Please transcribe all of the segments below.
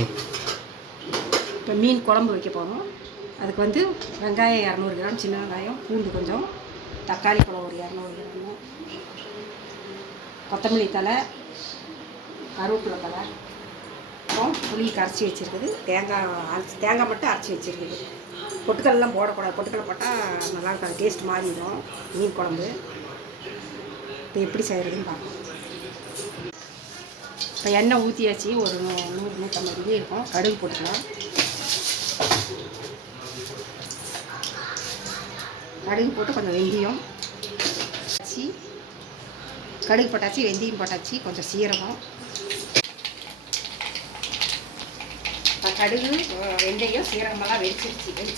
இப்போ மீன் குழம்பு வைக்க போகிறோம். அதுக்கு வந்து வெங்காயம் 200 கிராம், சின்ன வெங்காயம், பூண்டு கொஞ்சம், தக்காளி பழம் ஒரு 200 கிராம், கொத்தமல்லி தழை, கருவேப்பிலை தழை, அப்புறம் புளி கரைச்சி வச்சுருக்குது, தேங்காய் மட்டும் அரைச்சி வச்சுருக்குது. பொட்டுக்கல்லாம் போடக்கூடாது, பொட்டுக்கல்லை போட்டால் நல்லா இருக்காது, டேஸ்ட் மாறிடும் மீன் குழம்பு. இப்போ எப்படி செய்கிறதுன்னு பார்க்கலாம். இப்போ எண்ணெய் ஊற்றியாச்சு, ஒரு 100-150 மில்லி இருக்கும். கடுகு போட்டுக்கலாம். கடுகு போட்டு கொஞ்சம் வெந்தயம் வச்சு, கடுகு போட்டாச்சு, வெந்தயம் போட்டாச்சு, கொஞ்சம் சீரகம். கடுகு வெந்தயம் சீரகமெல்லாம் வெடிச்சிருச்சு பூண்டு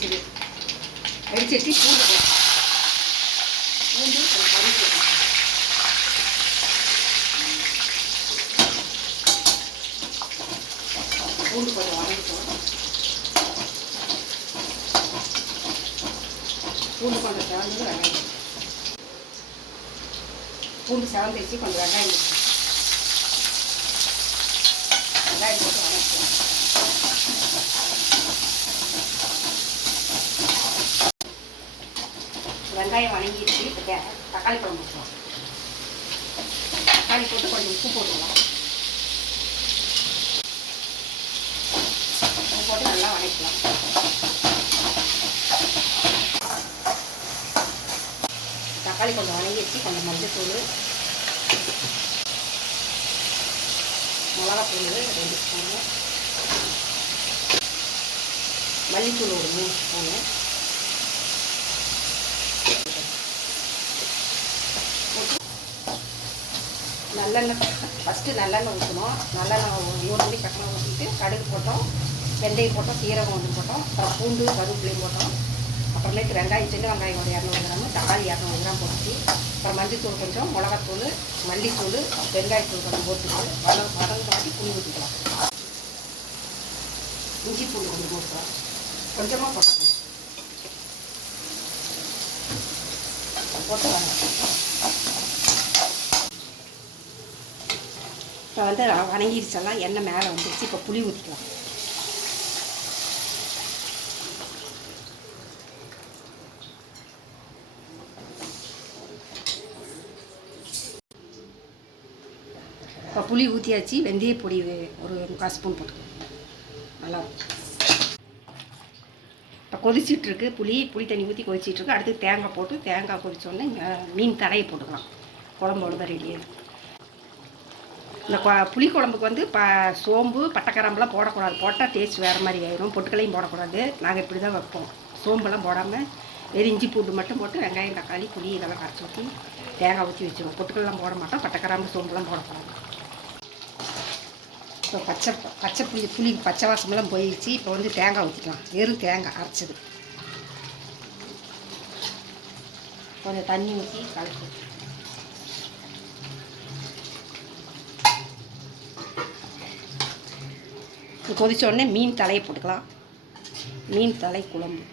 கொஞ்சம் கருவேப்பிலை பூண்டு கொஞ்சம் வதக்கிட்டோம். பூண்டு கொஞ்சம் செவந்து வெங்காயம், பூண்டு செவந்து வச்சு கொஞ்சம் வெங்காயம் போட்டு வதக்கிட்டோம். வெங்காயம் வணங்கிடுச்சு. இப்போ தக்காளி பழம் போட்டுக்கலாம். தக்காளி போட்டு கொஞ்சம் உப்பு போட்டுக்கலாம். உப்பு போட்டு நல்லா வதக்கலாம். தக்காளி கொஞ்சம் வணங்கிடுச்சு. கொஞ்சம் மஞ்சள்தூள், மிளகாத்தூள் 2 ஸ்பூனு, மல்லித்தூள் ஒரு 3 ஸ்பூனு, நல்லெண்ணெய். ஃபஸ்ட்டு நல்லெண்ணெய் ஊற்றணும். நல்லெண்ணெய் 100 மில்லி சக்கரை ஊற்றிட்டு கடுகு போட்டோம், வெந்தயம் போட்டோம், சீரகம் ஒன்று போட்டோம், அப்புறம் பூண்டு கருவேப்பிலையும் போட்டோம். அப்புறமேட்டு வெங்காயம், சின்ன வெங்காயம் ஒரு 200 கிராம், தக்காளி 200 கிராம் போட்டுச்சு. அப்புறம் மஞ்சள்தூள் கொஞ்சம், மிளகாத்தூள், மல்லித்தூள், வெங்காயத்தூள் கொஞ்சம் போட்டுட்டு வதங்க காட்டி புளி ஊற்றிக்கலாம். இஞ்சி பூண்டு கொஞ்சம் போட்டுக்கலாம். கொஞ்சமாக போட்டோம் போட்டு இப்போ வந்து வணங்கிடுச்செல்லாம் எண்ணெய் மேலே வந்துடுச்சு. இப்போ புளி ஊற்றிக்கலாம். இப்போ புளி ஊற்றியாச்சு. வெந்தய பொடி ஒரு 3/4 ஸ்பூன் போட்டுக்கலாம். நல்லாயிருக்கும். இப்போ கொதிச்சிட்ருக்கு. புளி தண்ணி ஊற்றி கொதிச்சிட்ருக்கு. அடுத்து தேங்காய் போட்டு, தேங்காய் கொதிச்சோடனே மீன் தலையை போட்டுக்கலாம். குழம்போட தான் ரெடியாக. இந்த புளி குழம்புக்கு வந்து சோம்பு பட்டைக்கிராம்பெலாம் போடக்கூடாது. போட்டால் டேஸ்ட் வேறு மாதிரி ஆயிடும். பொட்டுக்களையும் போடக்கூடாது. நாங்கள் இப்படி தான் வைப்போம். சோம்பெல்லாம் போடாமல் வெறும் இஞ்சி பூண்டு மட்டும் போட்டு வெங்காயம் தக்காளி புளி இதெல்லாம் கரைச்சி ஊற்றி தேங்காய் ஊற்றி வச்சுருவோம். பொட்டுக்கல்லாம் போட மாட்டோம். பட்டைக்கிராம்பு சோம்பெல்லாம் போடக்கூடாது. இப்போ பச்சை புளி பச்சை வாசமெல்லாம் போயிடுச்சு. இப்போ வந்து தேங்காய் ஊற்றிக்கலாம். வெறும் தேங்காய் அரைச்சது. கொஞ்சம் தண்ணி ஊற்றி கலக்கி கொதிச்ச உடனே மீன் தலையை போட்டுக்கலாம். மீன் தலை குழம்பு.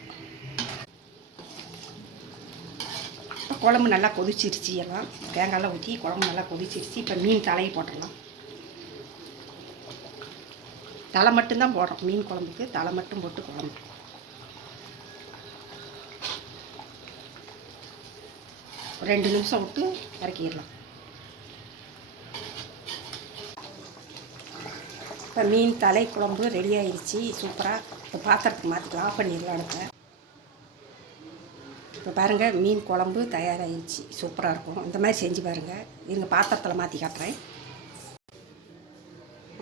குழம்பு நல்லா கொதிச்சிருச்சு. எல்லாம் தேங்காயெல்லாம் ஊற்றி குழம்பு நல்லா கொதிச்சிருச்சு. இப்போ மீன் தலையை போட்டுடலாம். தலை மட்டும்தான் போடுறோம் மீன் குழம்புக்கு. தலை மட்டும் போட்டு குழம்பு ஒரு 2 நிமிஷம் விட்டு இறக்கிடலாம். இப்போ மீன் தலை குழம்பு ரெடி ஆகிடுச்சு. சூப்பராக. இப்போ பாத்திரத்துக்கு மாற்றிக்கலாம். ஆஃப் பண்ணிடலாம் அடுப்பை. இப்போ பாருங்கள், மீன் குழம்பு தயாராகிடுச்சு. சூப்பராக இருக்கும். இந்த மாதிரி செஞ்சு பாருங்கள். இருங்க பாத்திரத்தில் மாற்றி காட்டுறேன்.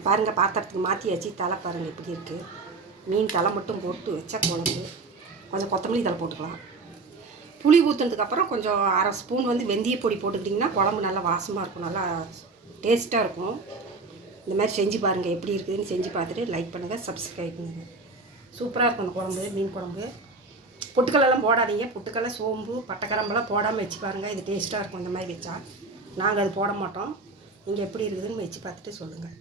பாருங்கள், பாத்திரத்துக்கு மாற்றியாச்சு. தலை பாருங்கள் எப்படி இருக்குது. மீன் தலை மட்டும் போட்டு வச்ச குழம்பு. கொஞ்சம் கொத்தமல்லி தலை போட்டுக்கலாம். புளி ஊற்றுனதுக்கப்புறம் கொஞ்சம் 1/2 ஸ்பூன் வந்து வெந்தய பொடி போட்டுக்கிட்டிங்கன்னா குழம்பு நல்லா வாசமாக இருக்கும். நல்லா டேஸ்ட்டாக இருக்கும். இந்த மாதிரி செஞ்சு பாருங்கள். எப்படி இருக்குதுன்னு செஞ்சு பார்த்துட்டு லைக் பண்ணுங்கள், சப்ஸ்கிரைப் பண்ணுங்கள். சூப்பராக இருக்கும் அந்த குழம்பு. மீன் குழம்பு. பொட்டுக்கல்லாம் போடாதீங்க. பொட்டுக்கல்லை சோம்பு பட்டைக்கிராம்பெல்லாம் போடாமல் வச்சு பாருங்கள். இது டேஸ்ட்டாக இருக்கும். இந்த மாதிரி வச்சா. நாங்கள் அது போட மாட்டோம். நீங்கள் எப்படி இருக்குதுன்னு வச்சு பார்த்துட்டு சொல்லுங்கள்.